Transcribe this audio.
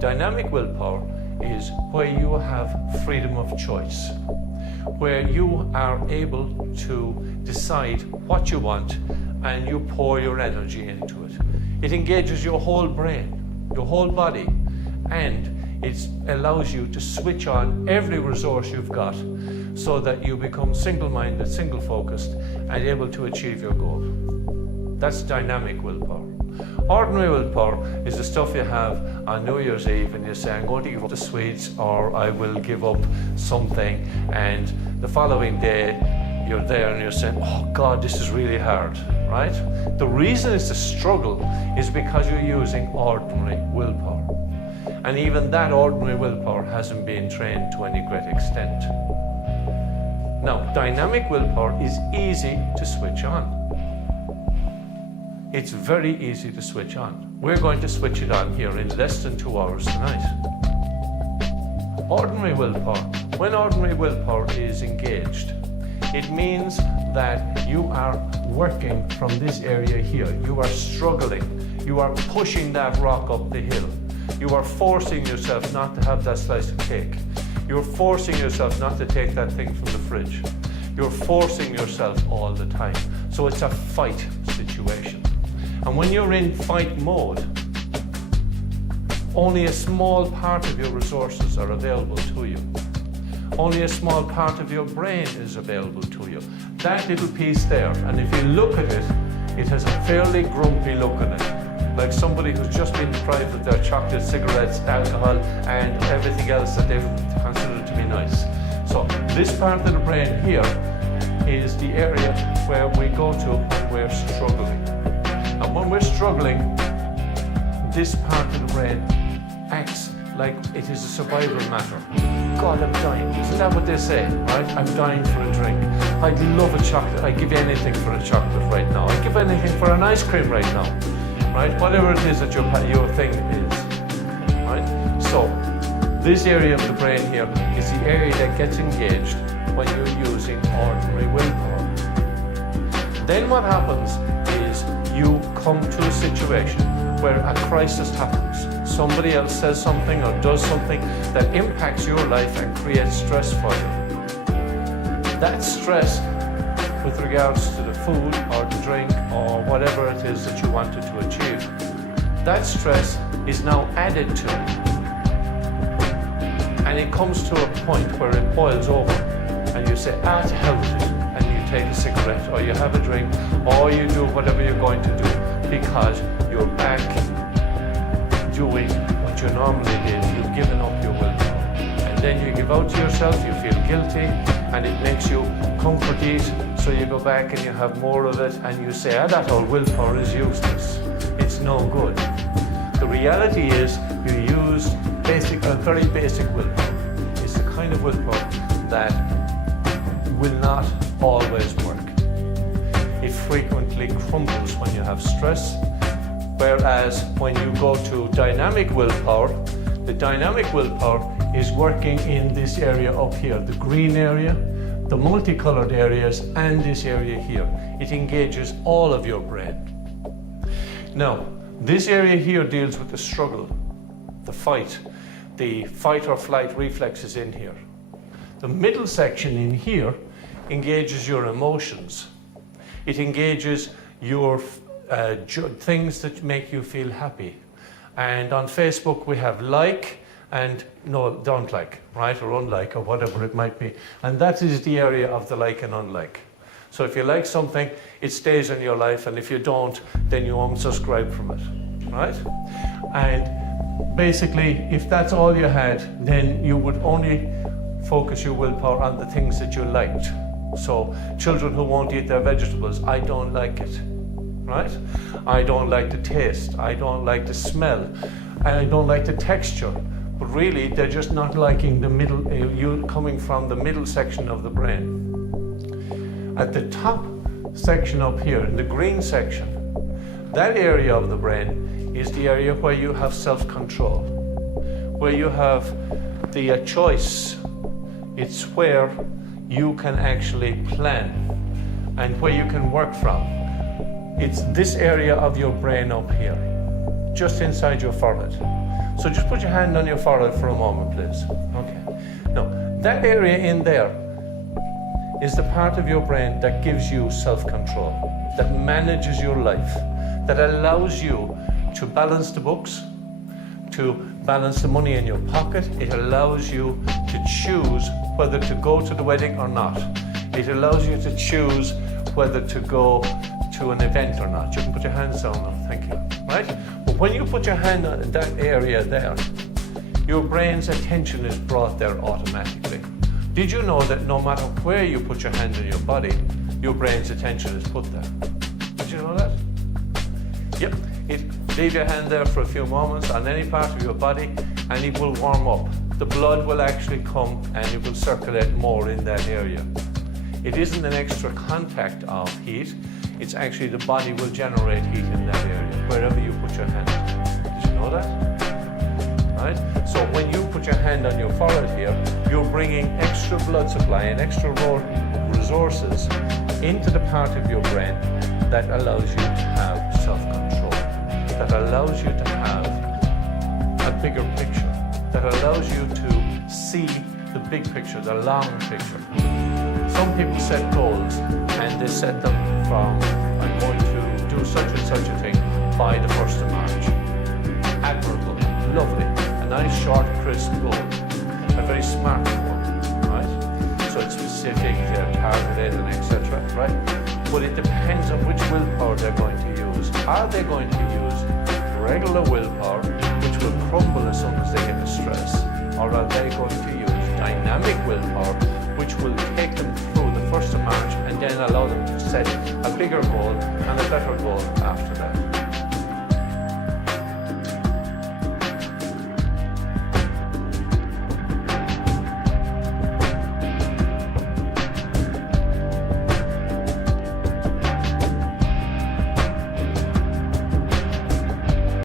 Dynamic willpower is where you have freedom of choice, where you are able to decide what you want and you pour your energy into it. It engages your whole brain, your whole body, and it allows you to switch on every resource you've got so that you become single-minded, single-focused, and able to achieve your goal. That's dynamic willpower. Ordinary willpower is the stuff you have on New Year's Eve and you say, I'm going to give up the sweets, or I will give up something, and the following day you're there and you're saying, oh God, this is really hard, right? The reason it's a struggle is because you're using ordinary willpower. And even that ordinary willpower hasn't been trained to any great extent. Now, dynamic willpower is easy to switch on. It's very easy to switch on. We're going to switch it on here in less than 2 hours tonight. Ordinary willpower. When ordinary willpower is engaged, it means that you are working from this area here. You are struggling. You are pushing that rock up the hill. You are forcing yourself not to have that slice of cake. You're forcing yourself not to take that thing from the fridge. You're forcing yourself all the time. So it's a fight situation. And when you're in fight mode, only a small part of your resources are available to you. Only a small part of your brain is available to you. That little piece there, and if you look at it, it has a fairly grumpy look on it, like somebody who's just been deprived of their chocolate, cigarettes, alcohol, and everything else that they've considered to be nice. So this part of the brain here is the area where we go to when we're struggling. And when we're struggling, this part of the brain acts like it is a survival matter. God, I'm dying. Isn't that what they say, right? I'm dying for a drink. I'd love a chocolate. I'd give anything for a chocolate right now. I'd give anything for an ice cream right now, right? Whatever it is that your thing is, right? So this area of the brain here is the area that gets engaged when you're using ordinary willpower. Then what happens is you come to a situation where a crisis happens. Somebody else says something or does something that impacts your life and creates stress for you. That stress with regards to the food or the drink or whatever it is that you wanted to achieve, that stress is now added to. And it comes to a point where it boils over and you say, to hell with it. And you take a cigarette or you have a drink or you do whatever you're going to do because you're back doing what you normally did. You've given up your willpower. And then you give out to yourself, you feel guilty, and it makes you comfort eat. So you go back and you have more of it and you say, that whole willpower is useless. It's no good. The reality is you use a very basic willpower. It's the kind of willpower that will not always work. It frequently crumbles when you have stress, whereas when you go to dynamic willpower, the dynamic willpower is working in this area up here, the green area, the multicolored areas, and this area here. It engages all of your brain. Now, this area here deals with the struggle, the fight or flight reflexes in here. The middle section in here engages your emotions. It engages your things that make you feel happy. And on Facebook we have like and no, don't like, right, or unlike, or whatever it might be. And that is the area of the like and unlike. So if you like something, it stays in your life, and if you don't, then you unsubscribe from it, right? And basically, if that's all you had, then you would only focus your willpower on the things that you liked. So children who won't eat their vegetables, I don't like it, right? I don't like the taste, I don't like the smell, and I don't like the texture. But really, they're just not liking the middle, you coming from the middle section of the brain. At the top section up here, in the green section, that area of the brain is the area where you have self-control, where you have the choice. It's where you can actually plan and where you can work from. It's this area of your brain up here. just inside your forehead. So just put your hand on your forehead for a moment, please. Okay. Now, that area in there is the part of your brain that gives you self-control, that manages your life, that allows you to balance the books, to balance the money in your pocket. It allows you to choose whether to go to the wedding or not. It allows you to choose whether to go to an event or not. You can put your hands down now, thank you. Right? But when you put your hand on that area there, your brain's attention is brought there automatically. Did you know that no matter where you put your hand on your body, your brain's attention is put there? Did you know that? Yep. Leave your hand there for a few moments on any part of your body and it will warm up. The blood will actually come and it will circulate more in that area. It isn't an extra contact of heat, it's actually the body will generate heat in that area, wherever you put your hand. Did you know that? Right? So when you put your hand on your forehead here, you're bringing extra blood supply and extra resources into the part of your brain that allows you to have self-control, that allows you to have a bigger picture, that allows you to see the big picture, the long picture. Some people set goals and they set them from, I'm going to do such and such a thing by the 1st of March. Admirable, lovely, a nice short crisp goal, a very smart goal, right? So it's specific, they're targeted and etc., right? But it depends on which willpower they're going to use. Are they going to use regular willpower, which will crumble as soon as they get the stress? Or are they going to use dynamic willpower, which will take them through the 1st of March and then allow them to set a bigger goal and a better goal after that?